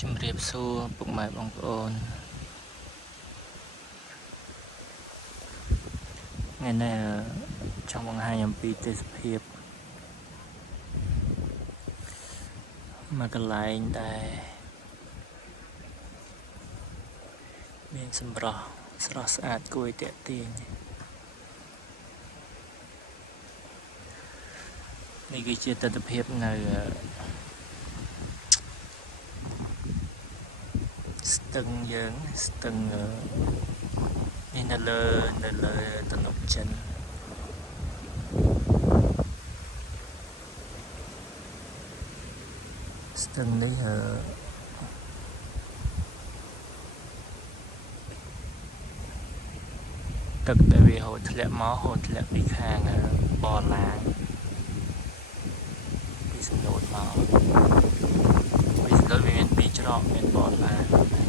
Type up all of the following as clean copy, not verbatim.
ជំរាបសួរពុកម៉ែបងប្អូនថ្ងៃនេះចង់បង្ហាញអំពីទេសភាពមួយកន្លែងដែលមានសម្រស់ស្រស់ស្អាតគួរឲ្យទាក់ទាញនេះគឺជាទិដ្ឋភាពនៅស្ទឹងយើងស្ទឹងនេះនៅលើទំនប់ចិនស្ទឹងនេះទឹកដែលវាហូរធ្លាក់មកហូរធ្លាក់ពីខាងបរឡាងពីសំណូតមកពីសំណូតវាមានពីរច្រកមានបរឡាង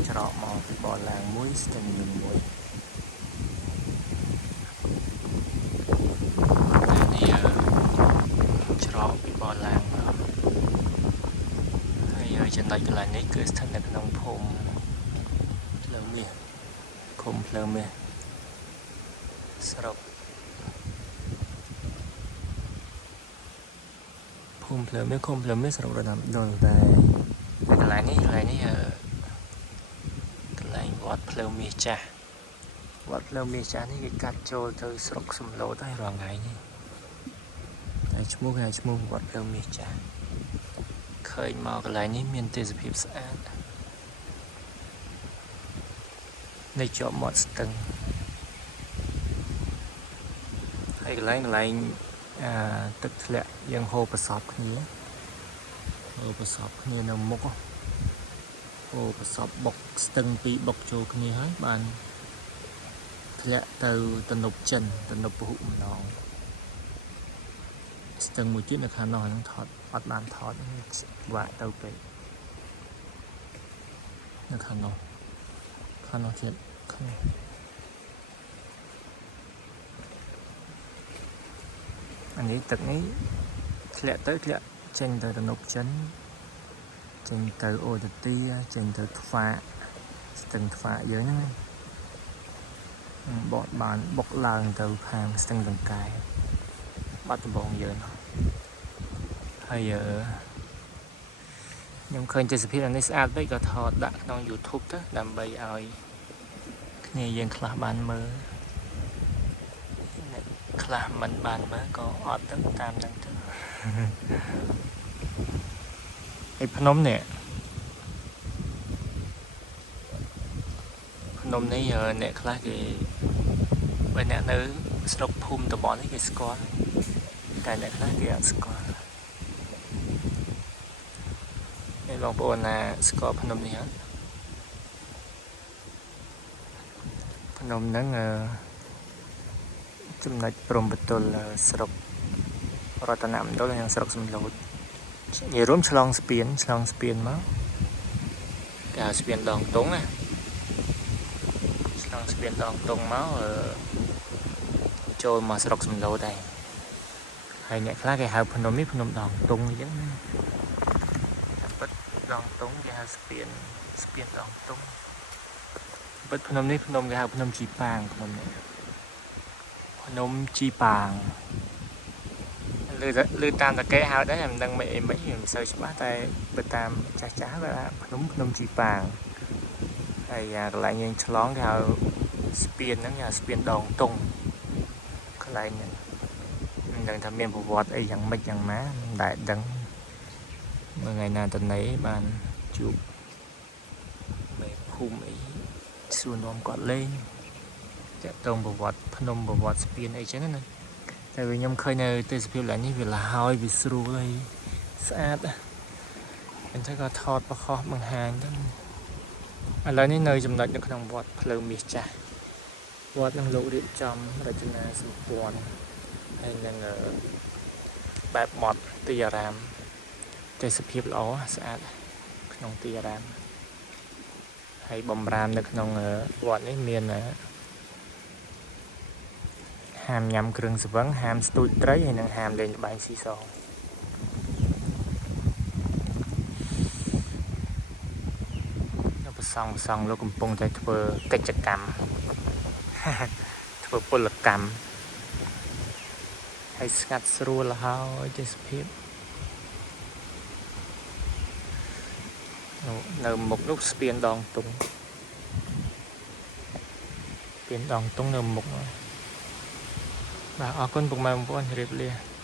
ច្រកមកពីបរឡាងមួយស្ទឹងមួយច្រកពីបរឡាងមកហើយចំណុចកន្លែងនេះគឺស្ថិតនៅក្នុងភូមិផ្លូវមាសឃុំផ្លូវមាសស្រុកភូមិផ្លូវមាសឃុំផ្លូវមាសស្រុករតនដុលតែកន្លែងនេះកន្លែងវត្តផ្លូវមាសចាស់វត្តផ្លូវមាសចាស់នេះគេកាត់ចូលទៅស្រុកសំឡូតហើយរាល់ថ្ងៃនេះហើយឈ្មោះគេហៅឈ្មោះវត្តផ្លូវមាសចាស់ឃើញមកកន្លែងនេះមានទេសភាពស្អាតនៅជាប់មាត់ស្ទឹងហើយកន្លែងទឹកធ្លាក់យើងហូរប្រសពគ្នានៅមុខហូរប្រសពបុកស្ទឹងពីរបុកចូលគ្នាហើយបានធ្លាក់ទៅទំនប់ចិនទំនប់ពហុម្ដងស្ទឹងមួយទៀតនៅខាងនោះហ្នឹងថតអត់បានថតវាក់ទៅពេកនៅខាងនោះទៀតខាងនេះអានេះទឹកនេះធ្លាក់ចេញទៅទំនប់ចិនចេញទៅអូទទាចេញទៅថ្វាកស្ទឹងថ្វាកយើងហ្នឹងបត់បានបុកឡើងទៅខាងស្ទឹងដង្កែបាត់ដំបងយើងហើយខ្ញុំឃើញទេសភាពនេះស្អាតពេកក៏ថតដាក់ក្នុង YouTube ទៅដើម្បីឲ្យគ្នាយើងខ្លះបានមើលខ្លះមិនបានមើលក៏អត់ទៅតាមហ្នឹងទៅហើយភ្នំនេះអ្នកខ្លះគេបើអ្នកនៅស្រុកភូមិតំបន់នេះគេស្គាល់តែអ្នកខ្លះគេអត់ស្គាល់ហើយបងប្អូនណាស្គាល់ភ្នំនេះអត់ភ្នំហ្នឹងចំណុចព្រំប្រទល់ស្រុករតនមណ្ឌលនិងស្រុកសំឡូតនិយាយរួមឆ្លងស្ពានមកគេហៅស្ពានដងតុងណាឆ្លងស្ពានដងតុងមកចូលមកស្រុកសំឡូតដែរហើយអ្នកខ្លះគេហៅភ្នំនេះភ្នំដងតុងអញ្ចឹងណាពិតដងតុងគេហៅស្ពានដងតុងពិតភ្នំនេះភ្នំគេហៅភ្នំជីប៉ាងភ្នំជីប៉ាងឬតាមតាកែហៅដែរមិនដឹងមិនមិនសូវច្បាស់តែបើតាមចាស់គេហៅភ្នំជីប៉ាងហើយកន្លែងយើងឆ្លងគេហៅស្ពានហ្នឹងគេហៅស្ពានដងតុងកន្លែងហ្នឹងមិនដឹងថាមានប្រវត្តិអីយ៉ាងម៉េចយ៉ាងម៉ាមិនដែលដឹងមួយថ្ងៃណាតនីបានជួបមេភូមិអីសួរនាំគាត់លេងតាក់ទងប្រវត្តិភ្នំប្រវត្តិស្ពានអីចឹងណាតែខ្ញុំឃើញនៅទេសភាពឡើងនេះវាលហើយវាស្រួលហើយស្អាតអញ្ចឹងក៏ថតបខុសបង្ហាញទៅឥឡូវនេះនៅចំណុចនៅក្នុងវត្តផ្លូវមាសចាស់វត្តនឹងលោករៀបចំរចនាសម្ព័ន្ធហើយនឹងបែបម៉ត់ទីអារាមទេសភាពល្អស្អាតក្នុងទីអារាមហើយបំរាមនៅក្នុងវត្តនេះមានហាមញ៉ាំគ្រឿងស្វឹងហាមស្ទូចត្រីហើយនិងហាមលេងល្បែងស៊ីសង សង់លោកកំពុងតែធ្វើកិច្ចកម្ម ធ្វើពលកម្មហើយស្ងាត់ស្រួលហើយទេសភាពនៅមុខនោះស្ពានដងតុងស្ពានដងតុងនៅមុខបាទអរគុណពុកម៉ែបងប្អូនជម្រាបលា